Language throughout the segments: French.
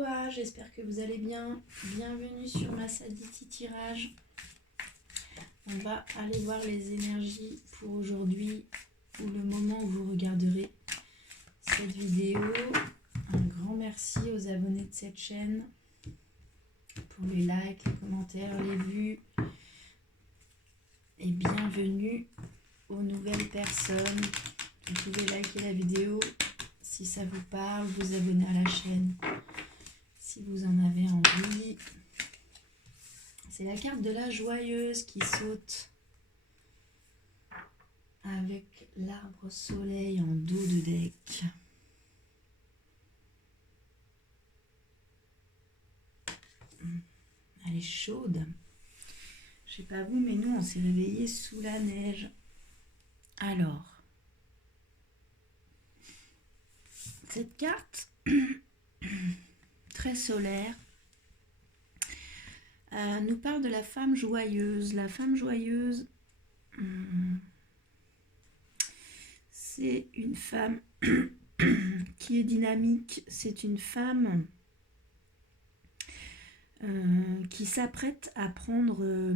Aloha, j'espère que vous allez bien. Bienvenue sur Massaditi Tirage. On va aller voir les énergies pour aujourd'hui ou le moment où vous regarderez cette vidéo. Un grand merci aux abonnés de cette chaîne pour les likes, les commentaires, les vues. Et bienvenue aux nouvelles personnes. Vous pouvez liker la vidéo si ça vous parle, vous abonner à la chaîne si vous en avez envie. C'est la carte de la joyeuse qui saute avec l'arbre soleil en dos de deck. Elle est chaude. Je sais pas vous, mais nous on s'est réveillés sous la neige. Alors, cette carte très solaire nous parle de la femme joyeuse. La femme joyeuse, c'est une femme qui est dynamique. C'est une femme qui s'apprête à prendre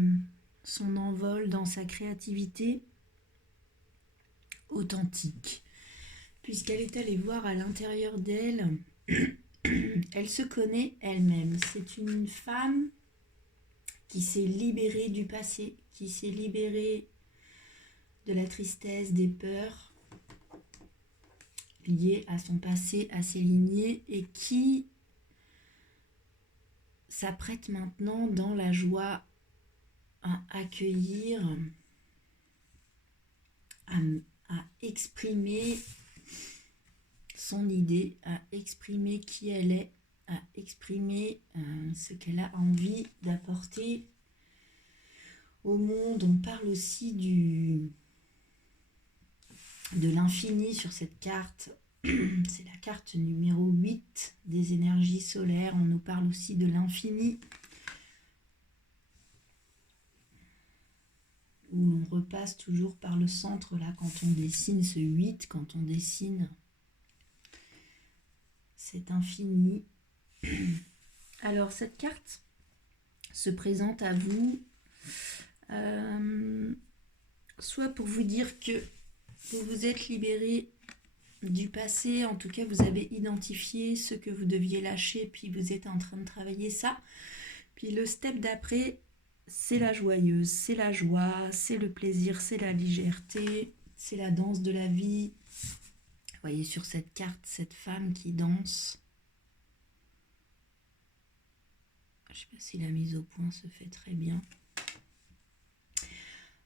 son envol dans sa créativité authentique. Puisqu'elle est allée voir à l'intérieur d'elle, elle se connaît elle-même. C'est une femme qui s'est libérée du passé, qui s'est libérée de la tristesse, des peurs liées à son passé, à ses lignées, et qui s'apprête maintenant dans la joie à accueillir, à exprimer son idée, à exprimer qui elle est, à exprimer ce qu'elle a envie d'apporter au monde. On parle aussi de l'infini sur cette carte. C'est la carte numéro 8 des énergies solaires. On nous parle aussi de l'infini, où l'on repasse toujours par le centre là quand on dessine ce 8, quand on dessine cet infini. Alors cette carte se présente à vous soit pour vous dire que vous vous êtes libéré du passé, en tout cas vous avez identifié ce que vous deviez lâcher, puis vous êtes en train de travailler ça. Puis le step d'après, c'est la joyeuse, c'est la joie, c'est le plaisir, c'est la légèreté, c'est la danse de la vie. Vous voyez sur cette carte cette femme qui danse. Je ne sais pas si la mise au point se fait très bien.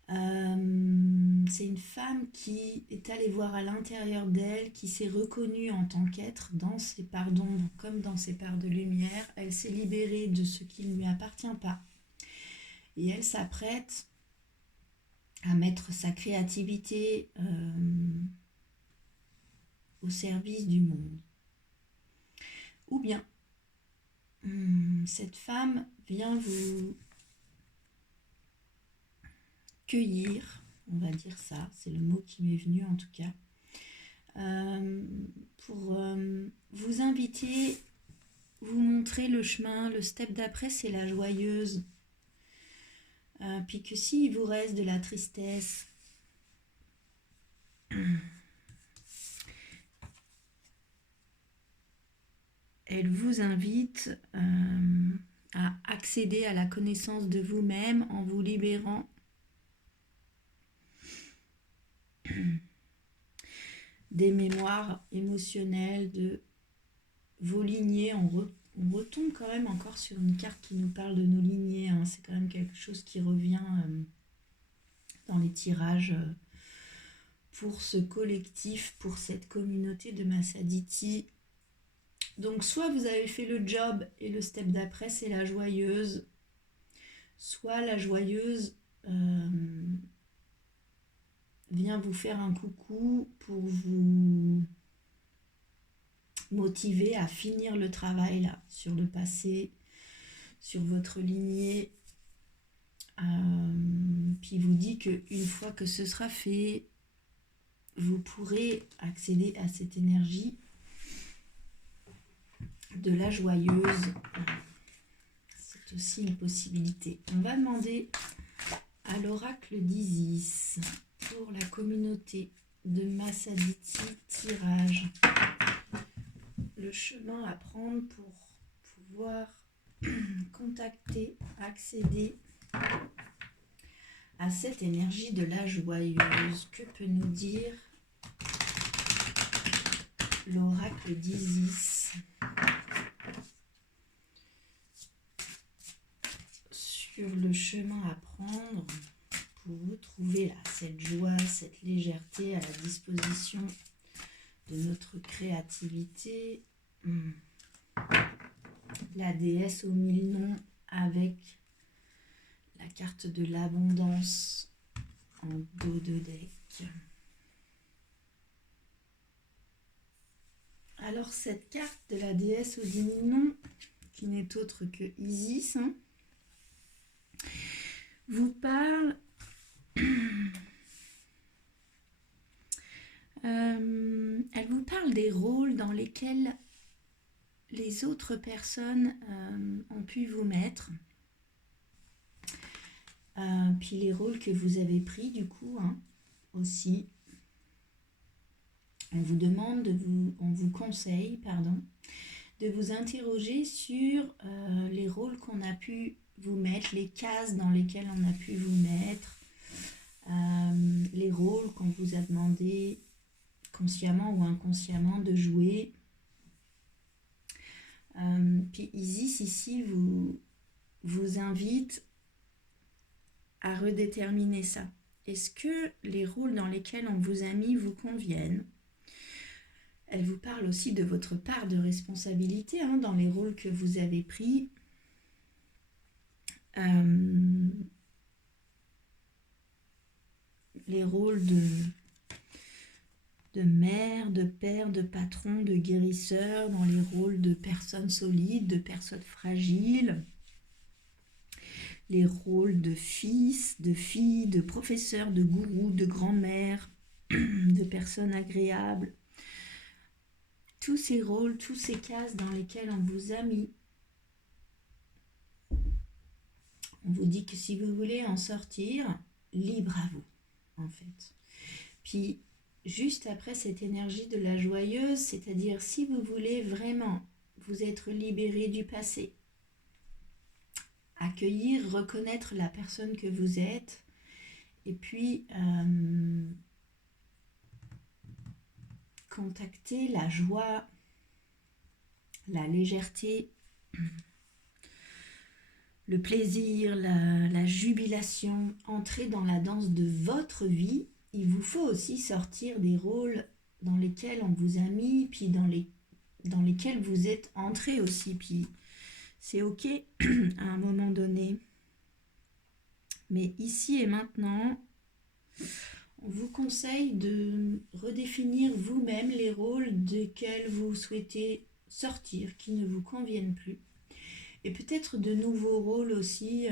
C'est une femme qui est allée voir à l'intérieur d'elle, qui s'est reconnue en tant qu'être dans ses parts d'ombre comme dans ses parts de lumière. Elle s'est libérée de ce qui ne lui appartient pas. Et elle s'apprête à mettre sa créativité au service du monde. Ou bien, cette femme vient vous cueillir, on va dire ça, c'est le mot qui m'est venu en tout cas, pour vous inviter, vous montrer le chemin. Le step d'après, c'est la joyeuse. Puis que s'il vous reste de la tristesse, elle vous invite à accéder à la connaissance de vous-même en vous libérant des mémoires émotionnelles, de vos lignées. On retombe quand même encore sur une carte qui nous parle de nos lignées. C'est quand même quelque chose qui revient dans les tirages pour ce collectif, pour cette communauté de Massaditi. Donc soit vous avez fait le job et le step d'après c'est la joyeuse, soit la joyeuse vient vous faire un coucou pour vous motiver à finir le travail là, sur le passé, sur votre lignée. Puis vous dit qu'une fois que ce sera fait, vous pourrez accéder à cette énergie de la joyeuse. C'est aussi une possibilité. On va demander à l'oracle d'Isis pour la communauté de Massaditi Tirage le chemin à prendre pour pouvoir contacter, accéder à cette énergie de la joyeuse. Que peut nous dire l'oracle d'Isis sur le chemin à prendre pour retrouver là, cette joie, cette légèreté à la disposition de notre créativité. La déesse aux 1000 noms avec la carte de l'abondance en dos de deck. Alors cette carte de la déesse aux 10 000 noms, qui n'est autre que Isis, vous parle elle vous parle des rôles dans lesquels les autres personnes ont pu vous mettre, puis les rôles que vous avez pris du coup aussi. On vous demande on vous conseille, de vous interroger sur les rôles qu'on a pu vous mettre, les cases dans lesquelles on a pu vous mettre, les rôles qu'on vous a demandé consciemment ou inconsciemment de jouer. Puis Isis ici vous invite à redéterminer ça. Est-ce que les rôles dans lesquels on vous a mis vous conviennent? Elle vous parle aussi de votre part de responsabilité dans les rôles que vous avez pris. Les rôles de mère, de père, de patron, de guérisseur, dans les rôles de personnes solides, de personnes fragiles, les rôles de fils, de fille, de professeur, de gourou, de grand-mère, de personnes agréables. Tous ces rôles, toutes ces cases dans lesquelles on vous a mis. On vous dit que si vous voulez en sortir, libre à vous, en fait. Puis, juste après cette énergie de la joyeuse, c'est-à-dire si vous voulez vraiment vous être libéré du passé, accueillir, reconnaître la personne que vous êtes, et puis contacter la joie, la légèreté, le plaisir, la jubilation, entrer dans la danse de votre vie. Il vous faut aussi sortir des rôles dans lesquels on vous a mis, puis dans lesquels vous êtes entré aussi. Puis c'est ok à un moment donné. Mais ici et maintenant, on vous conseille de redéfinir vous-même les rôles desquels vous souhaitez sortir, qui ne vous conviennent plus. Et peut-être de nouveaux rôles aussi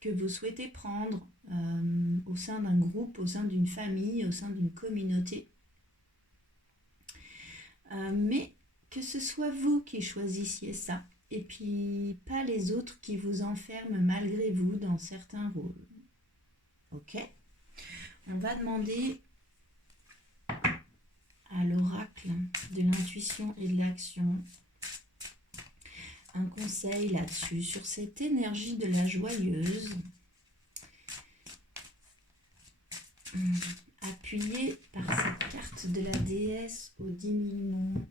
que vous souhaitez prendre au sein d'un groupe, au sein d'une famille, au sein d'une communauté. Mais que ce soit vous qui choisissiez ça, et puis pas les autres qui vous enferment malgré vous dans certains rôles. Ok ? On va demander à l'oracle de l'intuition et de l'action un conseil là-dessus, sur cette énergie de la joyeuse, appuyée par cette carte de la déesse aux 10 000 noms.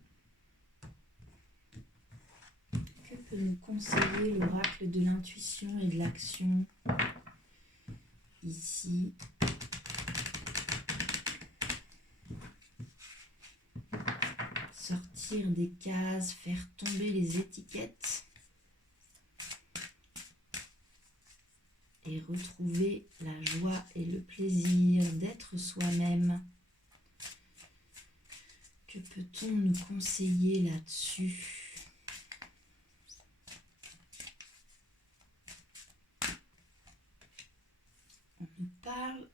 Que peut nous conseiller l'oracle de l'intuition et de l'action ici? Sortir des cases, faire tomber les étiquettes et retrouver la joie et le plaisir d'être soi-même. Que peut-on nous conseiller là-dessus? On nous parle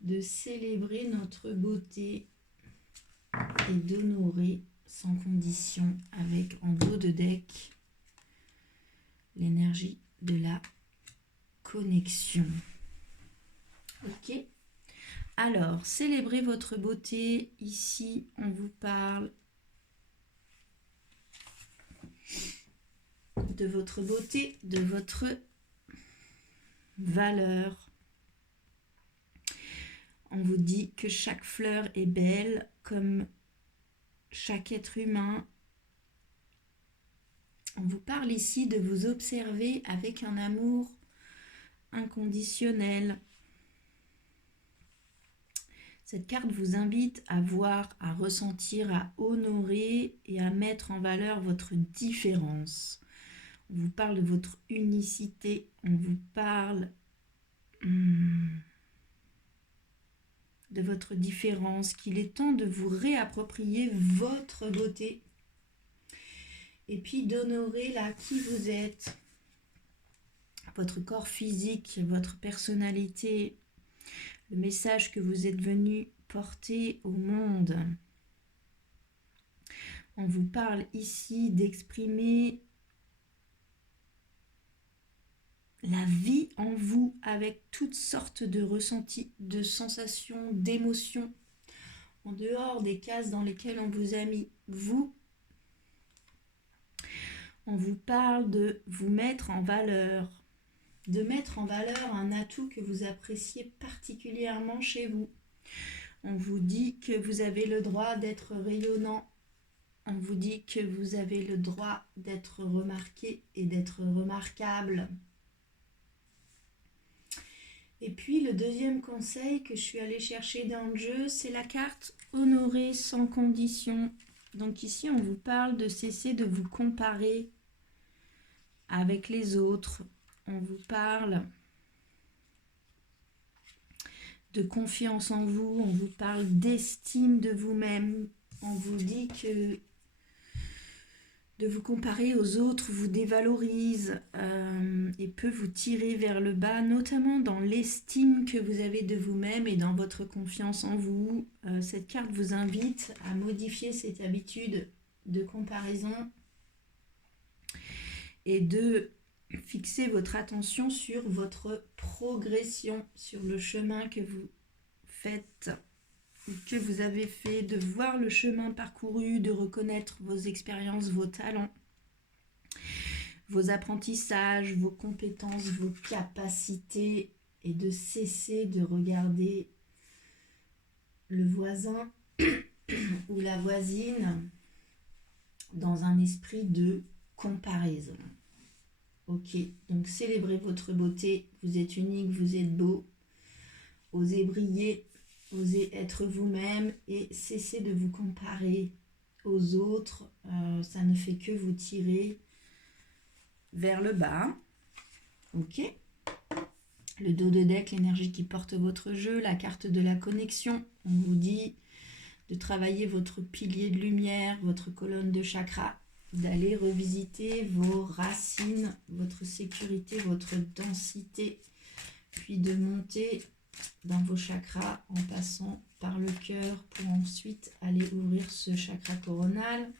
de célébrer notre beauté et d'honorer sans condition avec en dos de deck l'énergie de la connexion. Ok. Alors, célébrez votre beauté. Ici, on vous parle de votre beauté, de votre valeur. On vous dit que chaque fleur est belle, comme chaque être humain. On vous parle ici de vous observer avec un amour inconditionnel. Cette carte vous invite à voir, à ressentir, à honorer et à mettre en valeur votre différence. On vous parle de votre unicité, on vous parle de votre différence, qu'il est temps de vous réapproprier votre beauté et puis d'honorer là qui vous êtes, votre corps physique, votre personnalité, le message que vous êtes venu porter au monde. On vous parle ici d'exprimer la vie en vous avec toutes sortes de ressentis, de sensations, d'émotions, en dehors des cases dans lesquelles on vous a mis. Vous, on vous parle de vous mettre en valeur, de mettre en valeur un atout que vous appréciez particulièrement chez vous. On vous dit que vous avez le droit d'être rayonnant. On vous dit que vous avez le droit d'être remarqué et d'être remarquable. Et puis le deuxième conseil que je suis allée chercher dans le jeu, c'est la carte honorer sans condition. Donc ici, on vous parle de cesser de vous comparer avec les autres. On vous parle de confiance en vous, on vous parle d'estime de vous-même. On vous dit que de vous comparer aux autres vous dévalorise et peut vous tirer vers le bas, notamment dans l'estime que vous avez de vous-même et dans votre confiance en vous. Cette carte vous invite à modifier cette habitude de comparaison et de fixer votre attention sur votre progression, sur le chemin que vous faites, que vous avez fait, de voir le chemin parcouru, de reconnaître vos expériences, vos talents, vos apprentissages, vos compétences, vos capacités, et de cesser de regarder le voisin ou la voisine dans un esprit de comparaison. Ok, donc célébrez votre beauté, vous êtes unique, vous êtes beau, osez briller, osez être vous-même et cessez de vous comparer aux autres, ça ne fait que vous tirer vers le bas. Ok, le dos de deck, l'énergie qui porte votre jeu, la carte de la connexion, on vous dit de travailler votre pilier de lumière, votre colonne de chakra, d'aller revisiter vos racines, votre sécurité, votre densité, puis de monter dans vos chakras en passant par le cœur pour ensuite aller ouvrir ce chakra coronal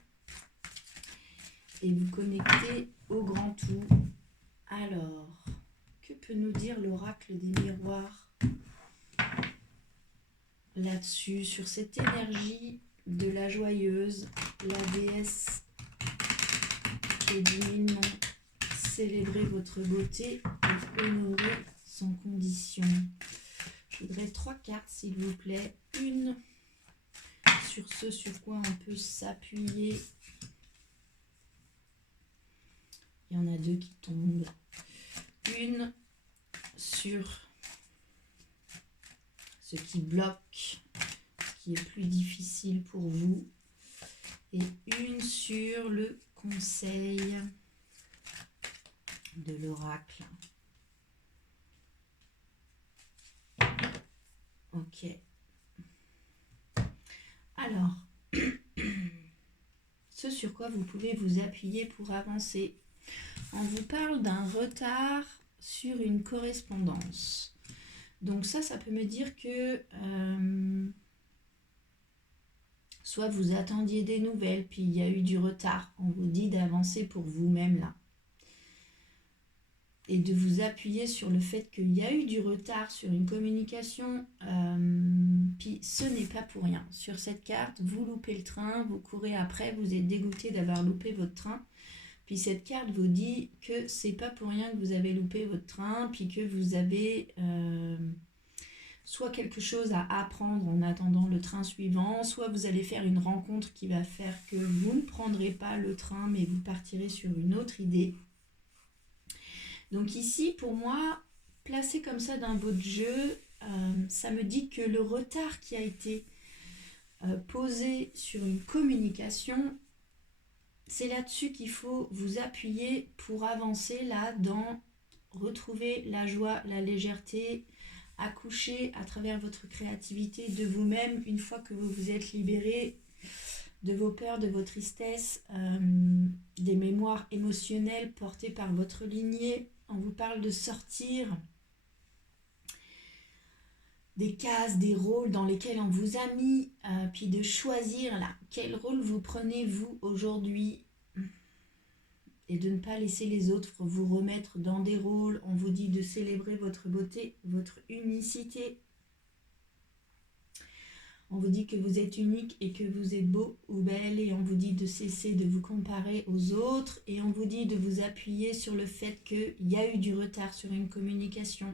et vous connecter au grand tout. Alors, que peut nous dire l'oracle des miroirs là-dessus, sur cette énergie de la joyeuse, la déesse et dignement célébrer votre beauté et honorer sans condition. Je voudrais 3 cartes s'il vous plaît, une sur ce sur quoi on peut s'appuyer. Il y en a 2 qui tombent. Une sur ce qui bloque, ce qui est plus difficile pour vous, et une sur le conseil de l'oracle. Ok. Alors, ce sur quoi vous pouvez vous appuyer pour avancer. On vous parle d'un retard sur une correspondance. Donc ça peut me dire que soit vous attendiez des nouvelles, puis il y a eu du retard. On vous dit d'avancer pour vous-même là. Et de vous appuyer sur le fait qu'il y a eu du retard sur une communication, puis ce n'est pas pour rien. Sur cette carte, vous loupez le train, vous courez après, vous êtes dégoûté d'avoir loupé votre train. Puis cette carte vous dit que c'est pas pour rien que vous avez loupé votre train, puis que vous avez soit quelque chose à apprendre en attendant le train suivant, soit vous allez faire une rencontre qui va faire que vous ne prendrez pas le train, mais vous partirez sur une autre idée. Donc ici, pour moi, placé comme ça dans votre jeu, ça me dit que le retard qui a été posé sur une communication, c'est là-dessus qu'il faut vous appuyer pour avancer là dans retrouver la joie, la légèreté, accoucher à travers votre créativité de vous-même une fois que vous vous êtes libéré de vos peurs, de vos tristesses, des mémoires émotionnelles portées par votre lignée. On vous parle de sortir des cases, des rôles dans lesquels on vous a mis, puis de choisir là, quel rôle vous prenez vous aujourd'hui et de ne pas laisser les autres vous remettre dans des rôles. On vous dit de célébrer votre beauté, votre unicité. On vous dit que vous êtes unique et que vous êtes beau ou belle, et on vous dit de cesser de vous comparer aux autres, et on vous dit de vous appuyer sur le fait qu'il y a eu du retard sur une communication.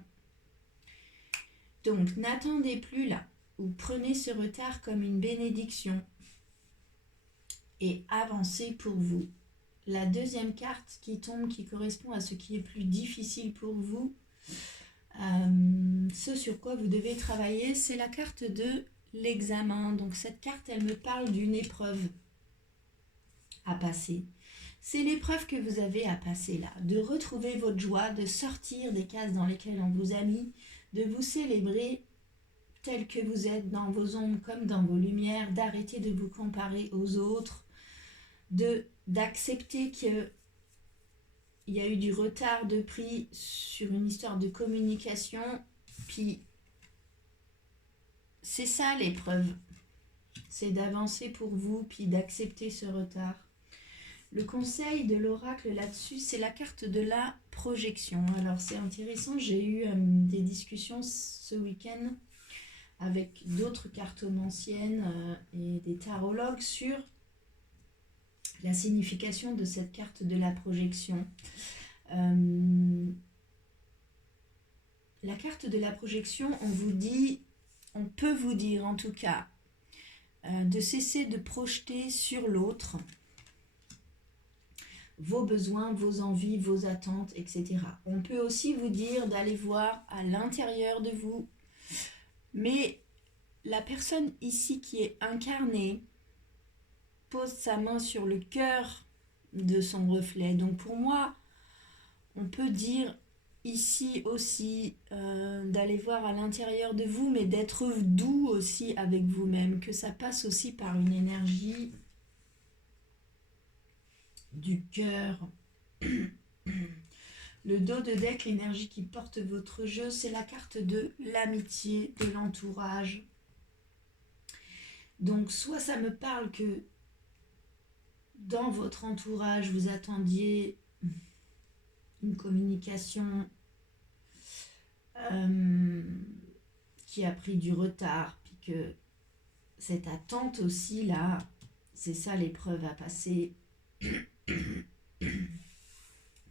Donc n'attendez plus là, ou prenez ce retard comme une bénédiction et avancez pour vous. La deuxième carte qui tombe, qui correspond à ce qui est plus difficile pour vous, ce sur quoi vous devez travailler, c'est la carte de l'examen. Donc cette carte, elle me parle d'une épreuve à passer. C'est l'épreuve que vous avez à passer là, de retrouver votre joie, de sortir des cases dans lesquelles on vous a mis, de vous célébrer tel que vous êtes dans vos ombres comme dans vos lumières, d'arrêter de vous comparer aux autres, d'accepter qu'il y a eu du retard de pris sur une histoire de communication, puis c'est ça l'épreuve, c'est d'avancer pour vous, puis d'accepter ce retard. Le conseil de l'oracle là-dessus, c'est la carte de la projection. Alors c'est intéressant, j'ai eu des discussions ce week-end avec d'autres cartomanciennes et des tarologues sur la signification de cette carte de la projection. La carte de la projection, on peut vous dire en tout cas, de cesser de projeter sur l'autre vos besoins, vos envies, vos attentes, etc. On peut aussi vous dire d'aller voir à l'intérieur de vous, mais la personne ici qui est incarnée pose sa main sur le cœur de son reflet. Donc pour moi, on peut dire ici aussi d'aller voir à l'intérieur de vous, mais d'être doux aussi avec vous-même, que ça passe aussi par une énergie du cœur. Le dos de deck, l'énergie qui porte votre jeu, c'est la carte de l'amitié, de l'entourage. Donc soit ça me parle que dans votre entourage, vous attendiez une communication qui a pris du retard, puis que cette attente aussi là, c'est ça l'épreuve à passer.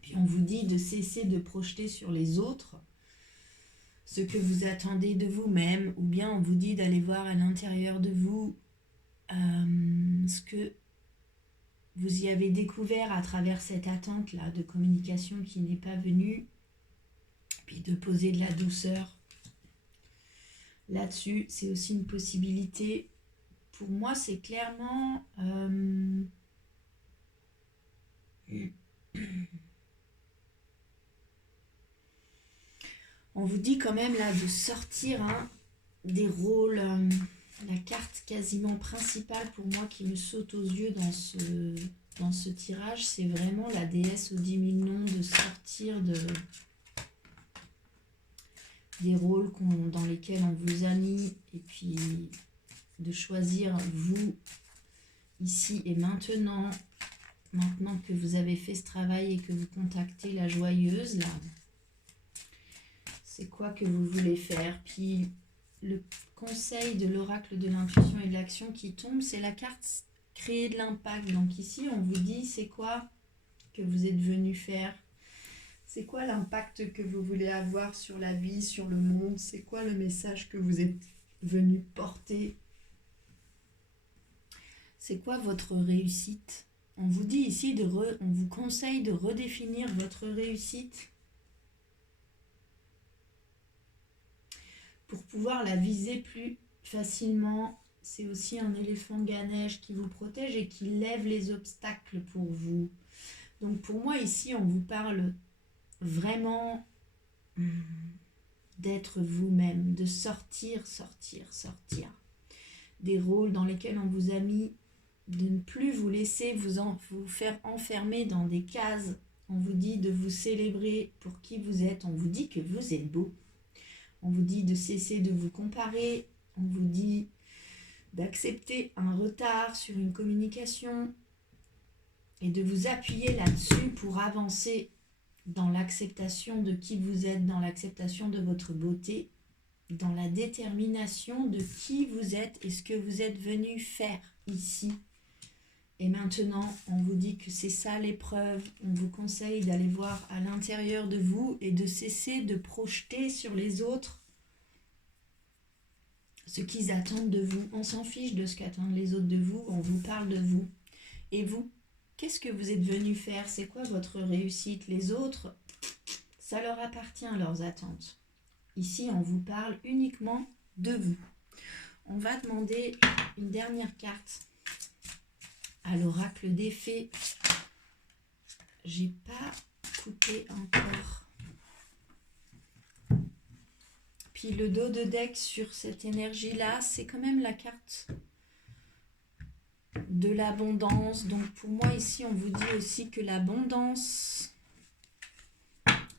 Puis on vous dit de cesser de projeter sur les autres ce que vous attendez de vous-même, ou bien on vous dit d'aller voir à l'intérieur de vous ce que vous y avez découvert à travers cette attente-là de communication qui n'est pas venue, puis de poser de la douceur là-dessus. C'est aussi une possibilité. Pour moi, c'est clairement... on vous dit quand même là de sortir des rôles. La carte quasiment principale pour moi qui me saute aux yeux dans ce tirage, c'est vraiment la déesse aux 10 000 noms, de sortir des rôles dans lesquels on vous a mis, et puis de choisir vous ici et maintenant, maintenant que vous avez fait ce travail et que vous contactez la joyeuse, là, c'est quoi que vous voulez faire? Puis le conseil de l'oracle de l'intuition et de l'action qui tombe, c'est la carte créer de l'impact. Donc ici, on vous dit, c'est quoi que vous êtes venu faire? C'est quoi l'impact que vous voulez avoir sur la vie, sur le monde? C'est quoi le message que vous êtes venu porter? C'est quoi votre réussite? On vous dit ici, on vous conseille de redéfinir votre réussite pour pouvoir la viser plus facilement. C'est aussi un éléphant Ganesh qui vous protège et qui lève les obstacles pour vous. Donc pour moi ici, on vous parle vraiment d'être vous-même, de sortir des rôles dans lesquels on vous a mis, de ne plus vous laisser vous faire enfermer dans des cases. On vous dit de vous célébrer pour qui vous êtes, on vous dit que vous êtes beau, on vous dit de cesser de vous comparer, on vous dit d'accepter un retard sur une communication et de vous appuyer là-dessus pour avancer dans l'acceptation de qui vous êtes, dans l'acceptation de votre beauté, dans la détermination de qui vous êtes et ce que vous êtes venu faire ici. Et maintenant, on vous dit que c'est ça l'épreuve. On vous conseille d'aller voir à l'intérieur de vous et de cesser de projeter sur les autres ce qu'ils attendent de vous. On s'en fiche de ce qu'attendent les autres de vous, on vous parle de vous. Et vous, qu'est-ce que vous êtes venu faire? C'est quoi votre réussite? Les autres, ça leur appartient, leurs attentes. Ici, on vous parle uniquement de vous. On va demander une dernière carte à l'oracle des fées. J'ai pas coupé encore. Puis le dos de deck sur cette énergie-là, c'est quand même la carte de l'abondance. Donc pour moi ici, on vous dit aussi que l'abondance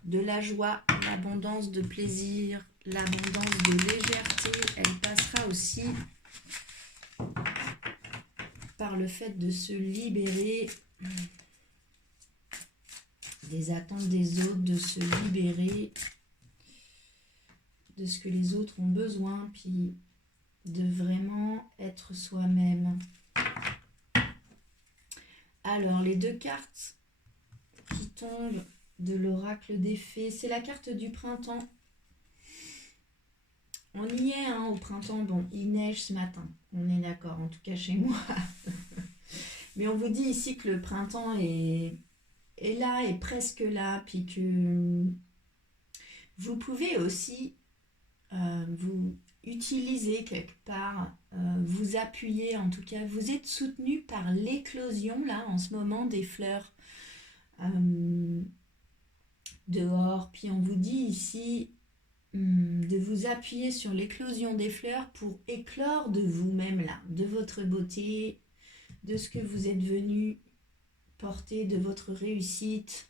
de la joie, l'abondance de plaisir, l'abondance de légèreté, elle passera aussi par le fait de se libérer des attentes des autres, de se libérer de ce que les autres ont besoin, puis de vraiment être soi-même. Alors, les deux cartes qui tombent de l'oracle des fées, c'est la carte du printemps. On y est au printemps. Bon, il neige ce matin, on est d'accord, en tout cas chez moi. Mais on vous dit ici que le printemps est là, est presque là, puis que vous pouvez aussi vous utiliser quelque part, vous appuyer, en tout cas, vous êtes soutenu par l'éclosion, là, en ce moment, des fleurs dehors. Puis on vous dit ici de vous appuyer sur l'éclosion des fleurs pour éclore de vous-même, là, de votre beauté, de ce que vous êtes venu porter, de votre réussite.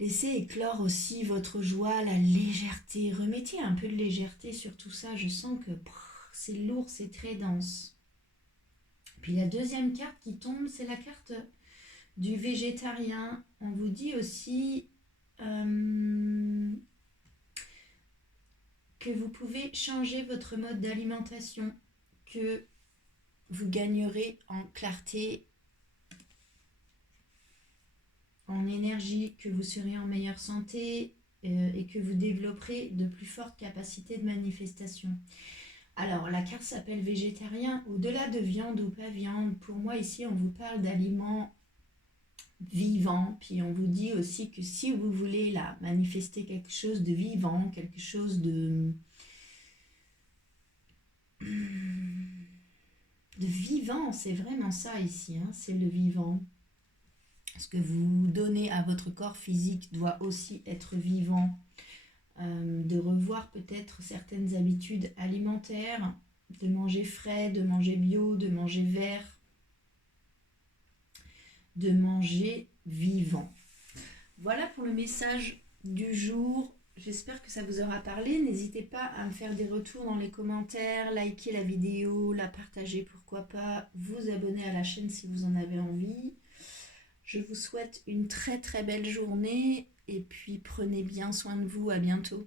Laissez éclore aussi votre joie, la légèreté. Remettez un peu de légèreté sur tout ça. Je sens que c'est lourd, c'est très dense. Puis la deuxième carte qui tombe, c'est la carte du végétarien. On vous dit aussi que vous pouvez changer votre mode d'alimentation, que vous gagnerez en clarté, en énergie, que vous serez en meilleure santé et que vous développerez de plus fortes capacités de manifestation. Alors, la carte s'appelle végétarien. Au-delà de viande ou pas viande, pour moi ici, on vous parle d'aliments vivants. Puis on vous dit aussi que si vous voulez là, manifester quelque chose de vivant, quelque chose de vivant, c'est vraiment ça ici, c'est le vivant. Ce que vous donnez à votre corps physique doit aussi être vivant. De revoir peut-être certaines habitudes alimentaires, de manger frais, de manger bio, de manger vert, de manger vivant. Voilà pour le message du jour. J'espère que ça vous aura parlé. N'hésitez pas à me faire des retours dans les commentaires, liker la vidéo, la partager, pourquoi pas, vous abonner à la chaîne si vous en avez envie. Je vous souhaite une très très belle journée et puis prenez bien soin de vous. À bientôt.